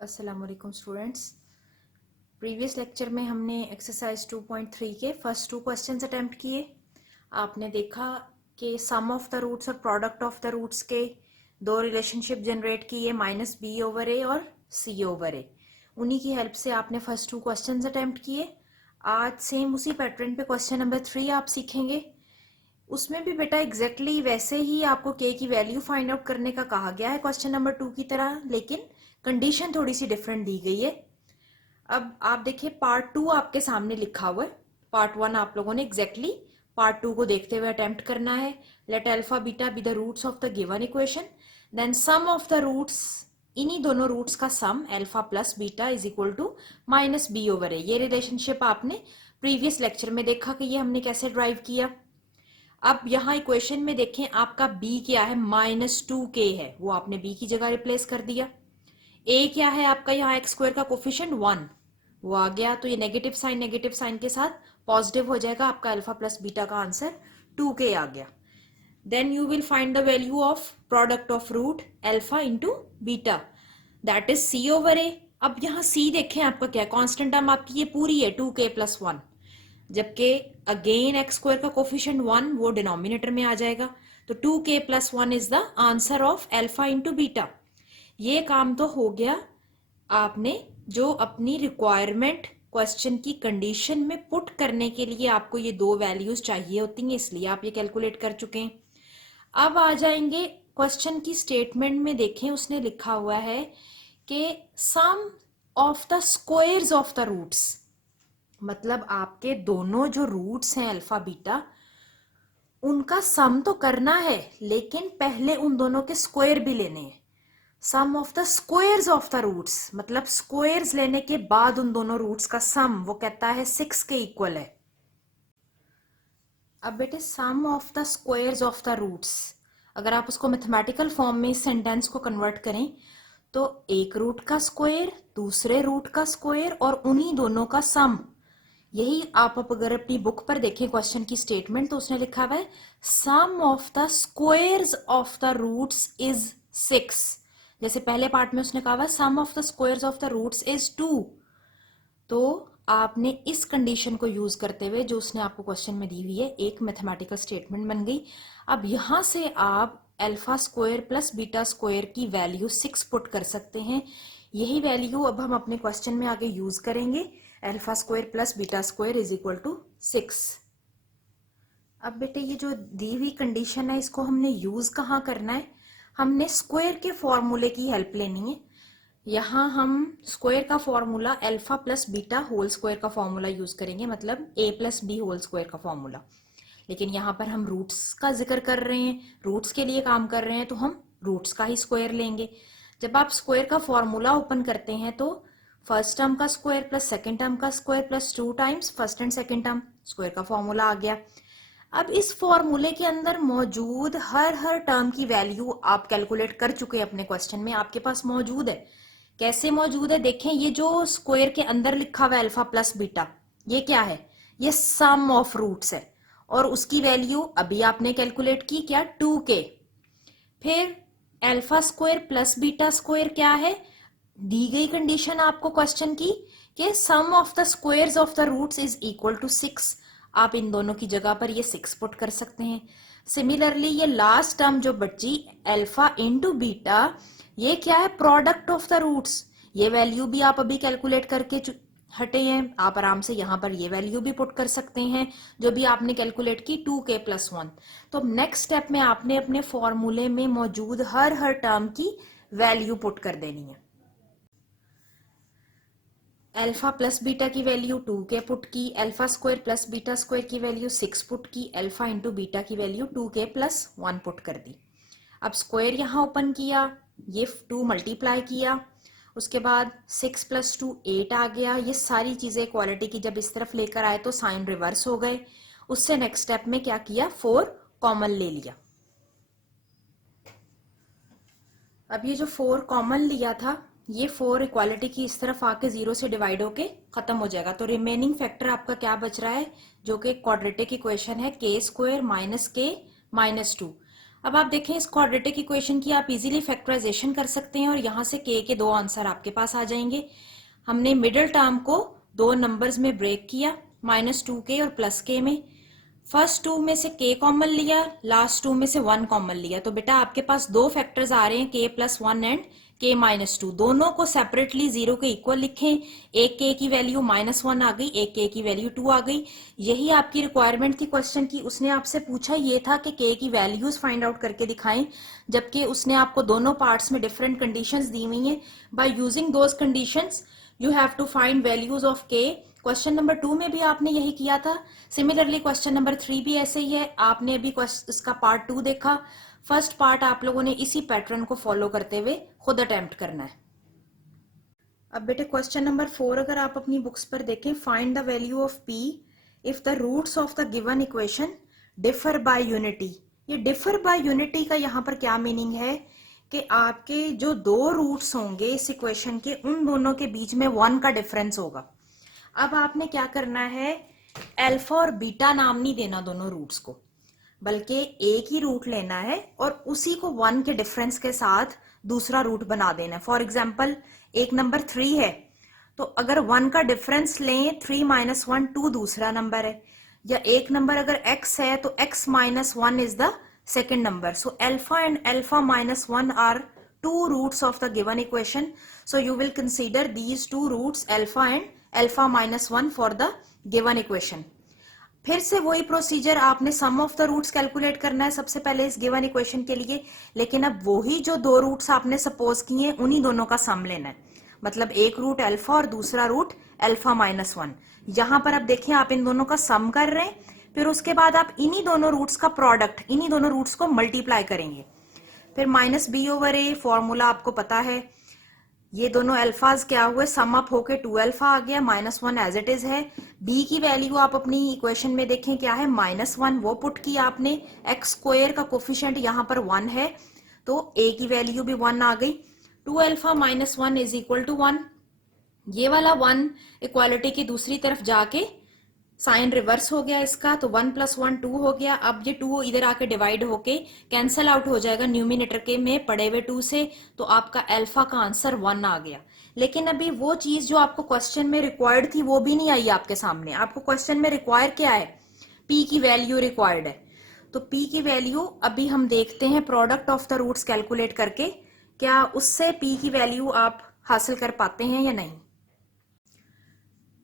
अस्सलाम वालेकुम students. Previous lecture में हमने एक्सरसाइज 2.3 के फर्स्ट 2 क्वेश्चंस अटेम्प्ट किए। आपने देखा कि सम ऑफ द रूट्स और प्रोडक्ट ऑफ द रूट्स के दो रिलेशनशिप जनरेट किए, -b/a और c/a। उन्हीं की हेल्प से आपने फर्स्ट 2 क्वेश्चंस अटेम्प्ट किए। आज सेम उसी पैटर्न पे क्वेश्चन नंबर 3 आप सीखेंगे। उसमें भी बेटा एग्जैक्टली वैसे ही आपको के की वैल्यू फाइंड आउट करने का कहा गया है क्वेश्चन नंबर 2 की तरह, लेकिन कंडीशन थोड़ी सी डिफरेंट दी गई है। अब आप देखिए पार्ट 2 आपके सामने लिखा हुआ है। पार्ट 1 आप लोगों ने एग्जैक्टली पार्ट 2 को देखते हुए अटेम्प्ट करना है। Let alpha beta be the roots of the given equation, then sum of the roots, इन्हीं दोनों रूट्स का sum alpha plus beta is equal to -b/a। ये रिलेशनशिप आपने प्रीवियस लेक्चर में देखा कि ये हमने कैसे ड्राइव किया। अब यहाँ इक्वेशन में देखें आपका b क्या है, -2k है, वो आपने b की जगह रिप्लेस कर दिया। a क्या है आपका, यहाँ एक्स स्क्वायर का कोफिशिएंट 1, वो आ गया, तो ये नेगेटिव साइन के साथ पॉजिटिव हो जाएगा। आपका अल्फा प्लस बीटा का आंसर 2k आ गया। Then you will find the value of product of root alpha into beta, that is c/a। अब यहाँ c देखें आपका क्या है, कॉन्स्टेंट टर्म आपकी ये पूरी है 2k + 1, जबकि अगेन एक्स स्क्वायर का कोफिशिएंट 1 वो डिनोमिनेटर में आ जाएगा। तो 2k + 1 is the answer of alpha into beta. ये काम तो हो गया आपने जो अपनी रिक्वायरमेंट क्वेश्चन की कंडीशन में पुट करने के लिए आपको ये दो वैल्यूज चाहिए होती हैं, इसलिए आप ये कैलकुलेट कर चुके हैं। अब आ जाएंगे क्वेश्चन की स्टेटमेंट में, देखें उसने लिखा हुआ है कि sum of the squares of the roots, मतलब आपके दोनों जो रूट्स हैं अल्फा बीटा, उनका सम तो करना है, लेकिन पहले उन दोनों के स्क्वायर भी लेने हैं। Sum of the squares of the roots, मतलब स्क्वायर्स लेने के बाद उन दोनों रूट्स का सम वो कहता है 6 के इक्वल है। अब बेटे sum of the squares of the roots, अगर आप उसको मैथमेटिकल फॉर्म में इस सेंटेंस को कन्वर्ट करें तो एक रूट का स्क्वायर, दूसरे रूट का स्क्वायर और उन्हीं दोनों का सम। यही आप अगर अपनी बुक पर देखें क्वेश्चन की स्टेटमेंट, तो उसने लिखा हुआ है sum of the squares of the roots is 6। जैसे पहले पार्ट में उसने कहा हुआ sum of the squares of the roots is 2, तो आपने इस कंडीशन को यूज करते हुए जो उसने आपको क्वेश्चन में दी हुई है एक मैथमेटिकल स्टेटमेंट बन गई। अब यहां से आप alpha square plus beta square की वैल्यू 6 पुट कर सकते हैं। यही वैल्यू अब हम अपने क्वेश्चन में आगे यूज करेंगे, alpha square plus beta square is equal to 6। अब बेटे ये जो दी हुई कंडीशन है इसको हमने यूज कहाँ करना है, हमने स्क्वायर के फॉर्मूले की हेल्प लेनी है। यहाँ हम स्क्वायर का formula alpha plus beta whole square का फॉर्मूला यूज करेंगे, मतलब a + b होल स्क्वायर का फॉर्मूला। लेकिन यहाँ पर हम रूट्स का जिक्र कर रहे हैं, रूट्स के लिए काम कर रहे हैं, तो हम रूट्स का ही स्क्वायर लेंगे। जब आप स्क्वायर का फॉर्मूला ओपन करते हैं तो फर्स्ट टर्म का स्क्वायर प्लस सेकेंड टर्म का square plus 2 times first and second term, square का फॉर्मूला आ गया। अब इस फॉर्मूले के अंदर मौजूद हर टर्म की वैल्यू आप कैलकुलेट कर चुके हैं अपने क्वेश्चन में, आपके पास मौजूद है। कैसे मौजूद है देखें, ये जो स्क्वायर के अंदर लिखा हुआ है अल्फा प्लस बीटा, ये क्या है, ये सम ऑफ रूट्स है, और उसकी वैल्यू अभी आपने कैलकुलेट की क्या, 2k। फिर alpha square plus beta square क्या है, दी गई कंडीशन आपको क्वेश्चन की कि sum of the squares of the roots is equal to 6। आप इन दोनों की जगह पर ये 6 पुट कर सकते हैं। सिमिलरली ये लास्ट टर्म जो बची अल्फा इंटू बीटा, ये क्या है, प्रोडक्ट ऑफ द रूट्स। ये वैल्यू भी आप अभी कैलकुलेट करके हटे हैं, आप आराम से यहाँ पर ये वैल्यू भी पुट कर सकते हैं जो भी आपने कैलकुलेट की 2k + 1। तो नेक्स्ट स्टेप में आपने अपने फॉर्मूले में मौजूद हर टर्म की वैल्यू पुट कर देनी है। अल्फा प्लस बीटा की वैल्यू 2k पुट की, alpha square plus beta square की वैल्यू 6 पुट की, अल्फा इंटू बीटा की वैल्यू 2k + 1 पुट कर दी। अब स्क्वायर यहाँ ओपन किया, ये 2 मल्टीप्लाई किया, उसके बाद 6 + 2 8 आ गया। ये सारी चीजें इक्वालिटी की जब इस तरफ लेकर आए तो साइन रिवर्स हो गए। उससे नेक्स्ट स्टेप में क्या किया, 4 कॉमन ले लिया। अब ये जो 4 कॉमन लिया था, ये 4 इक्वालिटी की इस तरफ आके 0 से डिवाइड होके खत्म हो जाएगा। तो रिमेनिंग फैक्टर आपका क्या बच रहा है, जो कि क्वाड्रेटिक इक्वेशन है k² - k - 2। अब आप देखें इस क्वाड्रेटिक इक्वेशन की आप इजीली फैक्टराइजेशन कर सकते हैं और यहाँ से k के दो आंसर आपके पास आ जाएंगे। हमने मिडिल टर्म को दो नंबर्स में ब्रेक किया, -2k और +k में। फर्स्ट टू में से k कॉमन लिया, लास्ट टू में से 1 कॉमन लिया, तो बेटा आपके पास दो फैक्टर्स आ रहे हैं k+1 एंड k-2। दोनों को सेपरेटली 0 के इक्वल लिखें। एक k की वैल्यू -1 आ गई, एक k की वैल्यू 2 आ गई। यही आपकी रिक्वायरमेंट थी क्वेश्चन की। उसने आपसे पूछा ये था कि k की वैल्यूज फाइंड आउट करके दिखाएं, जबकि उसने आपको दोनों पार्ट्स में डिफरेंट कंडीशंस दी हुई हैं। By using those conditions you have to find values of k। Question number 2 में भी आपने यही किया था। सिमिलरली क्वेश्चन नंबर 3 भी ऐसे ही है। आपने अभी इसका पार्ट 2 देखा। फर्स्ट पार्ट आप लोगों ने इसी पैटर्न को फॉलो करते हुए खुद अटेम्प्ट करना है। अब बेटे क्वेश्चन नंबर 4 अगर आप अपनी बुक्स पर देखें, find the value of p if the roots of the given equation differ by unity. ये डिफर बाय यूनिटी का यहाँ पर क्या मीनिंग है कि आपके जो दो रूट्स होंगे इस इक्वेशन के, उन दोनों के बीच में 1 का डिफरेंस होगा। अब आपने क्या करना है, अल्फा और बीटा नाम नहीं देना दोनों रूट्स को, बल्कि एक ही रूट लेना है और उसी को 1 के डिफरेंस के साथ दूसरा रूट बना देना है। फॉर एग्जाम्पल एक नंबर 3 है, तो अगर 1 का डिफरेंस लें 3 - 1 2 दूसरा नंबर है, या एक नंबर अगर x है तो x - 1 is the second number. So alpha and alpha -1 are two roots of the given equation, so you will consider these two roots alpha and alpha -1 for the given equation। फिर से वही procedure, आपने सम of the roots calculate करना है सबसे पहले इस given equation के लिए, लेकिन अब वही जो दो रूट्स आपने सपोज किए उन्हीं दोनों का सम लेना है। मतलब एक रूट अल्फा और दूसरा रूट अल्फा -1। यहां पर अब देखें आप इन दोनों का सम कर रहे हैं, फिर उसके बाद आप इन्हीं दोनों रूट्स का प्रोडक्ट, इन्हीं दोनों रूट्स को मल्टीप्लाई करेंगे। फिर -b/a फॉर्मूला आपको पता है। ये दोनों अल्फाज क्या हुए, सम अप होके 2 अल्फा आ गया, -1 एज इट इज है। b की वैल्यू आप अपनी इक्वेशन में देखें क्या है, -1, वो पुट किया आपने। x² का कोफिशिएंट यहाँ पर 1 है, तो a की वैल्यू भी 1 आ गई। 2 अल्फा -1 इज इक्वल टू 1। ये वाला 1 इक्वालिटी की दूसरी तरफ जाके साइन रिवर्स हो गया इसका, तो 1 + 1 2 हो गया। अब ये 2 इधर आके डिवाइड होके कैंसल आउट हो जाएगा न्यूमिनेटर के में पड़े हुए 2 से, तो आपका अल्फा का आंसर 1 आ गया। लेकिन अभी वो चीज जो आपको क्वेश्चन में रिक्वायर्ड थी वो भी नहीं आई आपके सामने। आपको क्वेश्चन में रिक्वायर क्या है, p की वैल्यू रिक्वायर्ड है। तो p की वैल्यू अभी हम देखते हैं product of the roots calculate करके, क्या उससे p की वैल्यू आप हासिल कर पाते हैं या नहीं।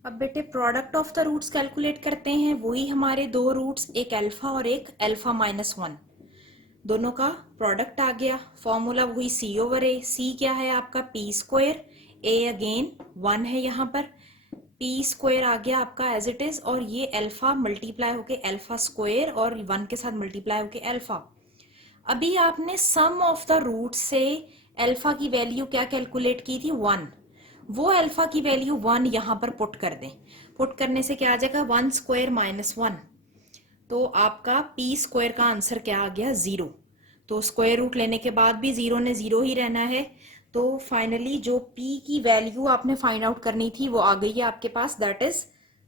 अब बेटे product of the roots calculate करते हैं। वही हमारे दो रूट्स, एक अल्फा और एक अल्फा -1, दोनों का प्रोडक्ट आ गया। फॉर्मूला वही c/a। c क्या है आपका p², a अगेन 1 है यहाँ पर, p² आ गया आपका एज इट इज, और ये अल्फा मल्टीप्लाई होके अल्फा² और 1 के साथ मल्टीप्लाई होके अल्फा। अभी आपने सम ऑफ द रूट से अल्फा की वैल्यू क्या कैलकुलेट की थी, 1। वो अल्फा की वैल्यू 1 यहां पर पुट कर दें। पुट करने से क्या आ जाएगा, 1² - 1, तो आपका p² का आंसर क्या आ गया, 0। तो स्क्वायर रूट लेने के बाद भी 0 ने 0 ही रहना है। तो फाइनली जो p की वैल्यू आपने फाइंड आउट करनी थी वो आ गई है आपके पास, दैट इज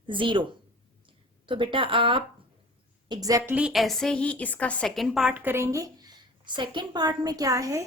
0। तो बेटा आप एग्जैक्टली ऐसे ही इसका सेकेंड पार्ट करेंगे। सेकेंड पार्ट में क्या है,